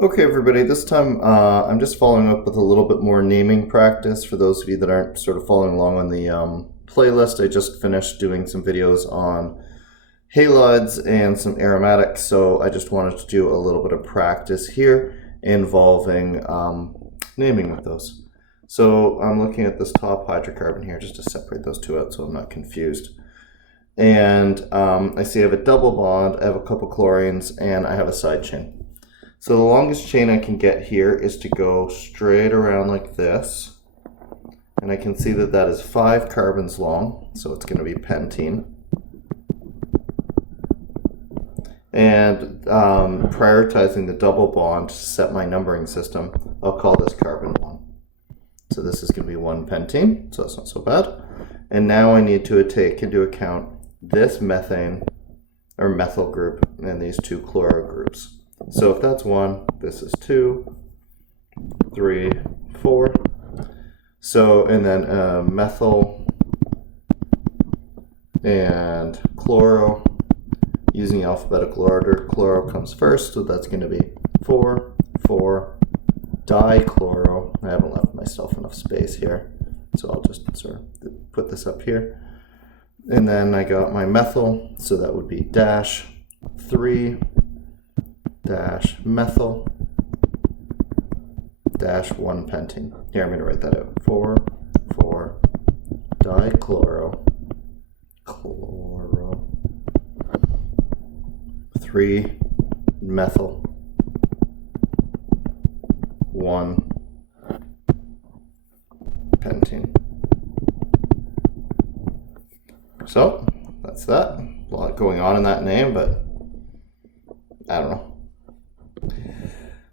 Okay, everybody, this time I'm just following up with a little bit more naming practice for those of you that aren't sort of following along on the playlist. I just finished doing some videos on halides and some aromatics, so I just wanted to do a little bit of practice here involving naming with those. So I'm looking at this top hydrocarbon here just to separate those two out so I'm not confused. And I see I have a double bond, I have a couple chlorines, and I have a side chain. So the longest chain I can get here is to go straight around like this. And I can see that that is 5 carbons long, so it's going to be pentene. And prioritizing the double bond to set my numbering system, I'll call this carbon 1. So this is going to be 1 pentene, so that's not so bad. And now I need to take into account this methane or methyl group and these 2 chloro groups. So if that's 1, this is 2, 3, 4. So, and then methyl and chloro, using alphabetical order, chloro comes first, so that's going to be 4, 4, dichloro. I haven't left myself enough space here, so I'll just sort of put this up here. And then I got my methyl, so that would be dash 3, dash methyl, dash 1 pentene. Here, I'm going to write that out. 4, 4, dichloro, chloro, 3, methyl, 1, pentene. So, that's that. A lot going on in that name, but I don't know.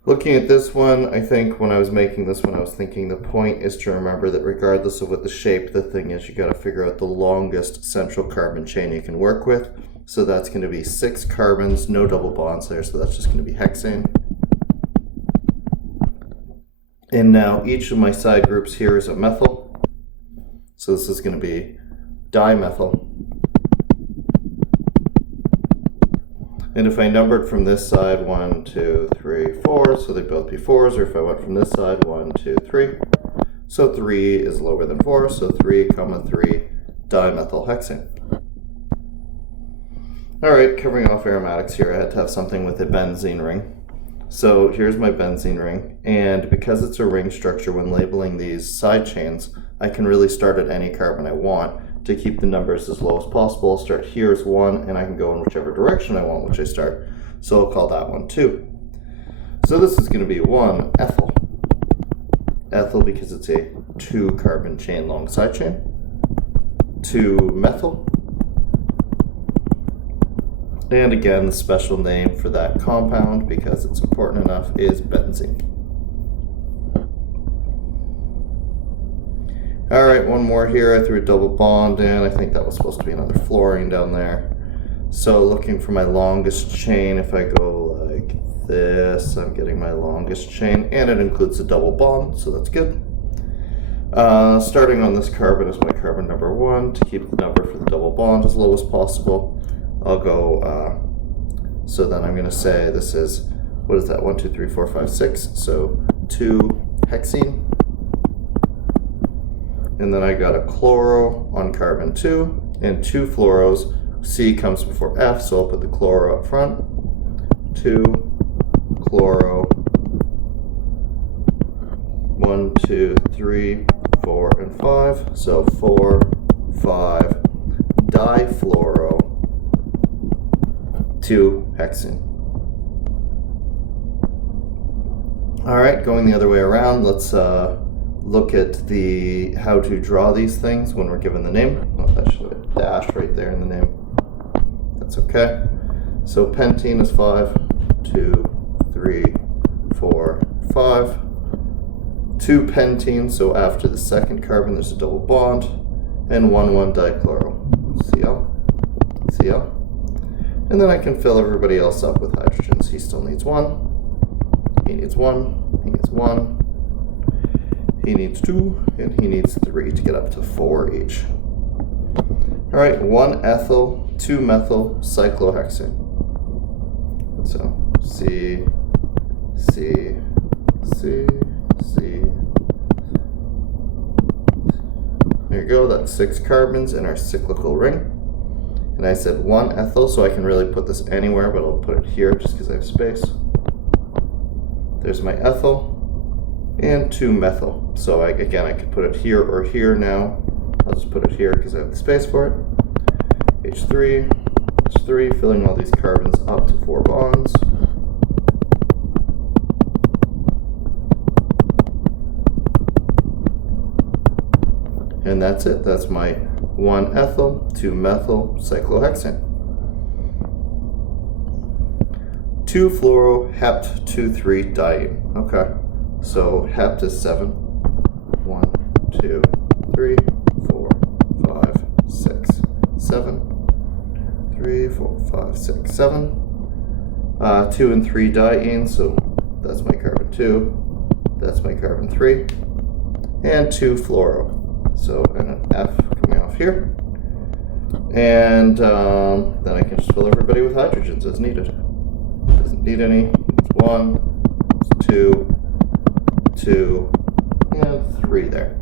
Looking at this one, I think when I was making this one, I was thinking the point is to remember that regardless of what the shape the thing is, you got to figure out the longest central carbon chain you can work with. So that's going to be 6 carbons, no double bonds there, so that's just going to be hexane. And now each of my side groups here is a methyl. So this is going to be dimethyl. And if I numbered from this side 1, 2, 3, 4, so they'd both be 4s, or if I went from this side 1, 2, 3. So 3 is lower than 4, so 3, 3 dimethyl hexane. Alright, covering off aromatics here, I had to have something with a benzene ring. So here's my benzene ring, and because it's a ring structure, when labeling these side chains, I can really start at any carbon I want to keep the numbers as low as possible. I'll start here as 1, and I can go in whichever direction I want, which I start. So I'll call that one 2. So this is going to be 1 ethyl. Ethyl because it's a 2 carbon chain long side chain. 2 methyl. And again, the special name for that compound, because it's important enough, is benzene. Alright, one more here. I threw a double bond in. I think that was supposed to be another fluorine down there. So looking for my longest chain, if I go like this, I'm getting my longest chain, and it includes a double bond, so that's good. Starting on this carbon is my carbon number 1. To keep the number for the double bond as low as possible, I'll go, so then I'm going to say this is, what is that, 1, 2, 3, 4, 5, 6, so 2 hexene. And then I got a chloro on carbon 2 and 2 fluoros. C comes before F, so I'll put the chloro up front. 2 chloro, 1, 2, 3, 4, and 5. So 4, 5 difluoro, 2 hexene. All right, going the other way around, let's look at how to draw these things when we're given the name. Oh, that should have a dash right there in the name. That's okay. So pentene is 5, 2, 3, 4, 5. 2 pentene, so after the second carbon there's a double bond, and 1, 1 dichloro. Cl, Cl. And then I can fill everybody else up with hydrogens. He still needs 1. He needs 1. He needs 1. He needs 2, and he needs 3 to get up to 4 each. All right, 1 ethyl, 2 methyl cyclohexane. So C, C, C, C. There you go, that's 6 carbons in our cyclical ring. And I said 1 ethyl, so I can really put this anywhere, but I'll put it here just because I have space. There's my ethyl. And 2 methyl. So again, I could put it here or here now. I'll just put it here because I have the space for it. H3, H3, filling all these carbons up to 4 bonds. And that's it. That's my 1 ethyl, 2 methyl cyclohexane. 2 fluoro hept 2,3 diene. Okay. So hept is 7. 1, 2, 3, 4, 5, 6, 7. 3, 4, 5, 6, 7. 2 and 3 diene, so that's my carbon 2. That's my carbon 3. And 2 fluoro. So and an F coming off here. And then I can just fill everybody with hydrogens as needed. Doesn't need any. It's 1, it's 2, 2, and 3 there.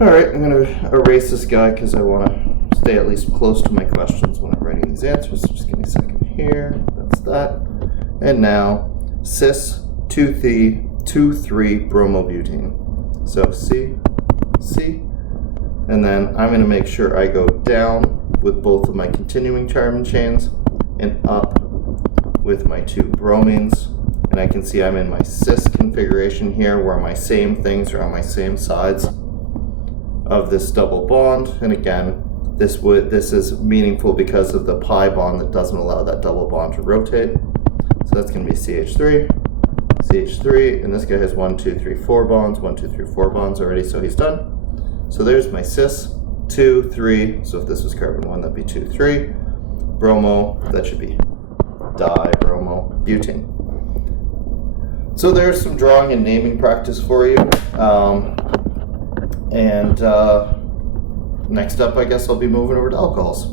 Alright, I'm going to erase this guy because I want to stay at least close to my questions when I'm writing these answers. So just give me a second here. That's that. And now, cis 2,3 bromobutene. So C, C. And then I'm going to make sure I go down with both of my continuing carbon chains and up with my 2 bromines. And I can see I'm in my cis configuration here where my same things are on my same sides of this double bond. And again, this is meaningful because of the pi bond that doesn't allow that double bond to rotate. So that's going to be CH3, CH3, and this guy has 1, 2, 3, 4 bonds, 1, 2, 3, 4 bonds already, so he's done. So there's my cis, 2, 3, so if this was carbon 1, that'd be 2, 3. Bromo, that should be dibromobutene. So there's some drawing and naming practice for you. Next up, I guess I'll be moving over to alcohols.